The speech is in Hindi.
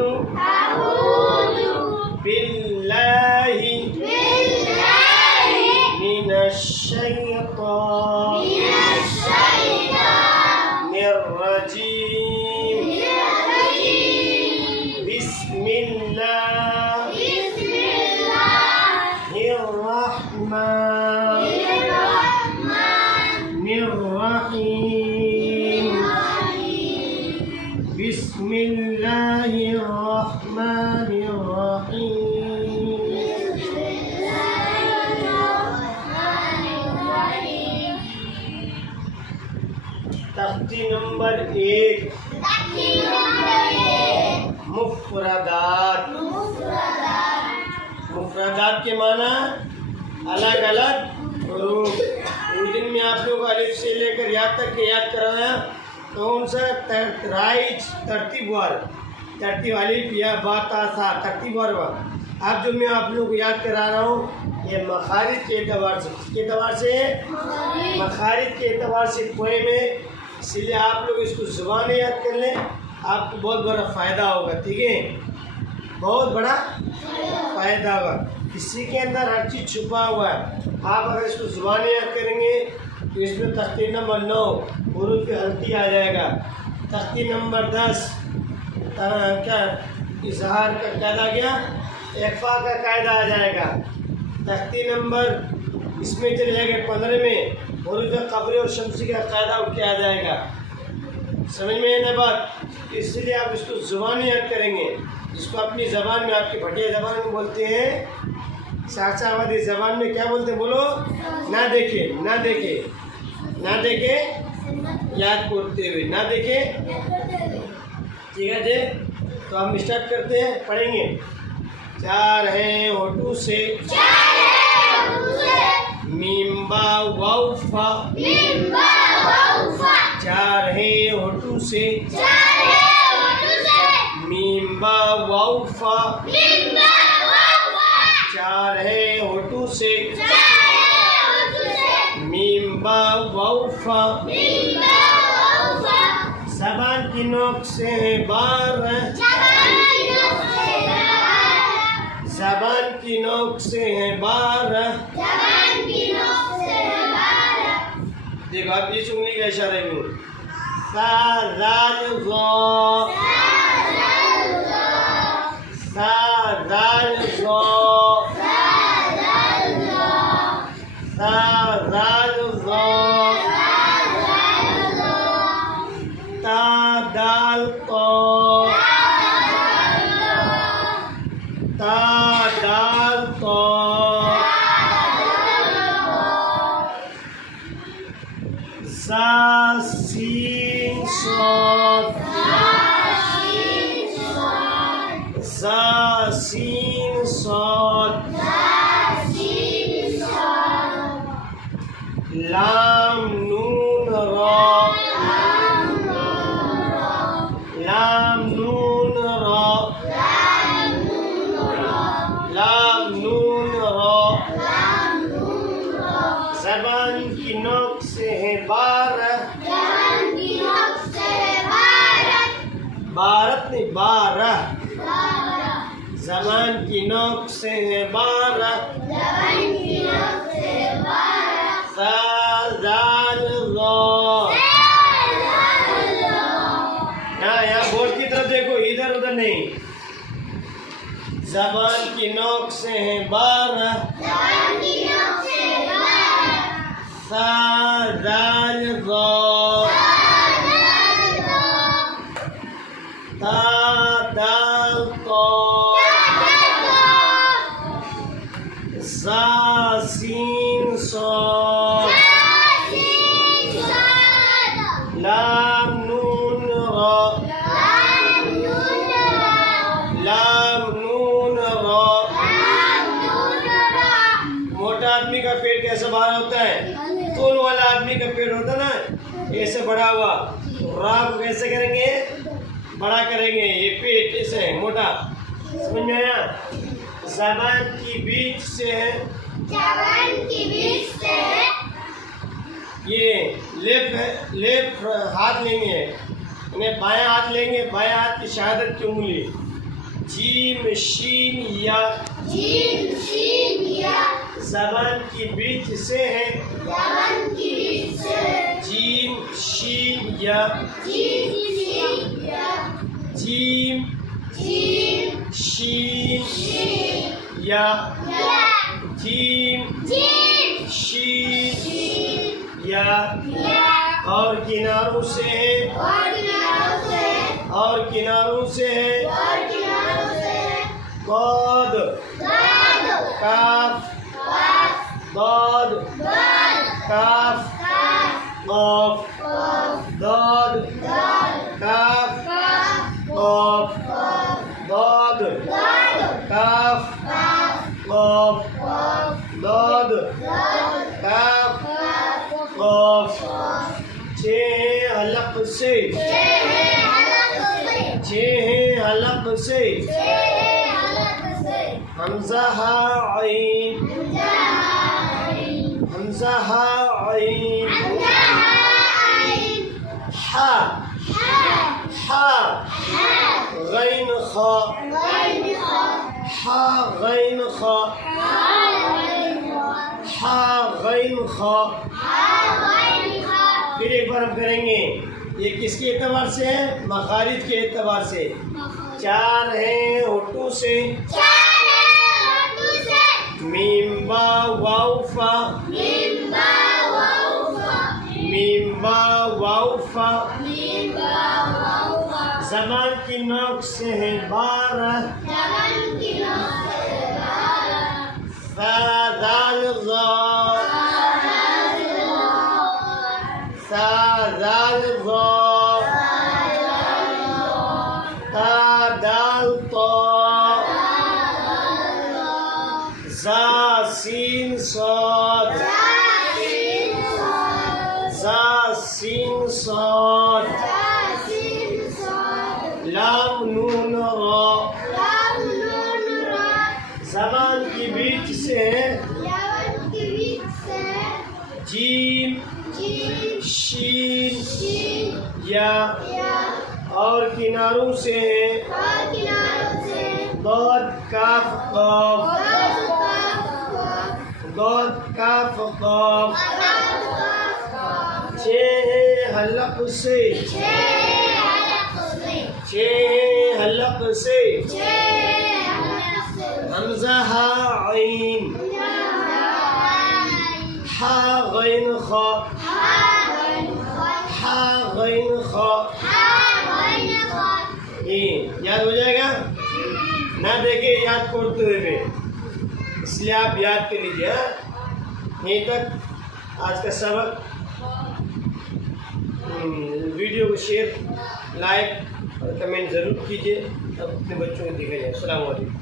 अऊज़ु बिल्लाहि मिनश शैतानिर रजीम बिस्मिल्लाहिर रहमानिर रहीम बिस्मिल्लाहिर रहमानिर रहीम। तख्ती नंबर 1 मुफ़रदात। मुफ़रदात के माना अलग अलग हरूफ। उस दिन में आप लोग अलिफ से लेकर याद तक के याद कराया। कौन सा राइज तरतीबवार, तरतीब अलिफ या बा ता सा तरतीबवार। अब जो मैं आप लोग को याद करा रहा हूँ ये मखारिज के एतबार से, किसके एतबार से? मखारिज के एतबार से पोए में, इसलिए आप लोग इसको ज़ुबान याद कर लें, आपको बहुत बड़ा फ़ायदा होगा। ठीक है, बहुत बड़ा फ़ायदा होगा। इसी के अंदर हर चीज़ छुपा हुआ है। आप अगर इसको ज़ुबान याद करेंगे तो इसमें तख्ती नंबर 9 हुरूफ हल्की आ जाएगा। तख्ती नंबर 10 क्या इजहार का कायदा आ गया, इख्फा का कायदा आ जाएगा। तख्ती नंबर इसमें चले जाएगा 15 में हुरूफ कबरी और शमसी का कायदा उठ के आ जाएगा। समझ में है ना बात? इसलिए आप इसको ज़ुबान याद करेंगे, जिसको अपनी ज़बान में, आपकी भटिया ज़बान में बोलते हैं, शाहजहाबादी ज़बान में क्या बोलते हैं? बोलो। ना देखे, ना देखे, ना देखे याद करते हुए, ना देखे। ठीक है जी, तो हम स्टार्ट करते हैं, पढ़ेंगे। चार हैं होठों से, मीम बा वाव फा। चार हैं होठों से, मीम बा वाव फा। चार हैं होठों से, मीम बा वाव फा। ज़बान की नोक से है 12, ज़बान की नोक से है 12। देखो आप इस उंगली का इशारा करो। सा दाल ज़ा, सा दाल ज़ा, सा दाल ज़ा। ता दाल ता, ता दाल ता। सा सीन साद, सा सीन साद। लाम नून रा, लाम नून रा, लाम नून रा। ज़बान की नोक से है 12, भारत नहीं 12। ज़बान की नोक से है 12। सा दाल ज़ा। यहाँ बोर्ड की तरफ देखो, इधर उधर नहीं। ज़बान की नोक से है 12। सा दाल ज़ा। ता दाल ता। सा सीन साद। लाम नून रा, लाम नून रा। मोटा आदमी का पेट कैसे बाहर होता है? तोल वाला आदमी का पेट होता है ना, ऐसे बड़ा हुआ। रा को कैसे करेंगे? बड़ा करेंगे। ये पेट ऐसे है मोटा। समझ में आया? ज़बान की बीच से है, ज़बान की बीच से है। ये लेफ्ट हाथ लेंगे, बायां हाथ लेंगे, बायां हाथ की शहादत की उंगली जीम शीन या, जीम शीन या, ज़बान की बीच से है, ज़बान की बीच से, जीम शीन या, जीम शीन या, जीम जीम शीन शीन या, या, जीम जीम शीन शीन या, या, और किनारों से है, और किनारों से, और किनारों से है, और किनारों से, दाद, दाद, काफ, काफ, दाद, दाद, काफ, काफ, काफ, काफ, दाद, दाद, काफ, काफ, काफ, काफ, दाद, दाद, काफ, काफ, काफ, काफ, दाद, दाद, काफ, काफ, काफ। काफ, छः हलक से, छः हलक से, छः हलक से, छः हलक से, हमज़ा हा आइन, हमज़ा आइन, हमज़ा हा आइन, हमज़ा आइन, हा, हा, हा, हा, गैन खा, गैन खा, हा गैन खा, हा गैन खा, हा गैन खा। हा गैन खा। फिर एक बार हम करेंगे। ये किसके एतबार से है? मखारिज के एतबार से। चार हैं होठों से, चार होठों से, मीम बा वाव फा, मीम बा वाव फा, मीम बा वाव फा। मीम बा वाव फा, ज़बान की नोक से है 12, ज़बान की नोक से 12, सा दाल ज़ा, सा दाल ज़ा, ता दाल ता, ज़ा सीन साद, ज़ा सीन साद, लाम नून रा। ज़बान की बीच से जीम शीन या, और किनारों से दाद काफ काफ, दाद काफ काफ। छः हलक से, छः हलक से, हमज़ा हा आइन, हा गैन खा, हा गैन खा। ये याद हो जाएगा ना? देखे याद करते हुए, इसलिए आप याद कर लीजिए। यहीं तक आज का सबक। वीडियो को शेयर, लाइक और कमेंट ज़रूर कीजिए। अपने बच्चों को दिखाइए। अस्सलाम वालेकुम।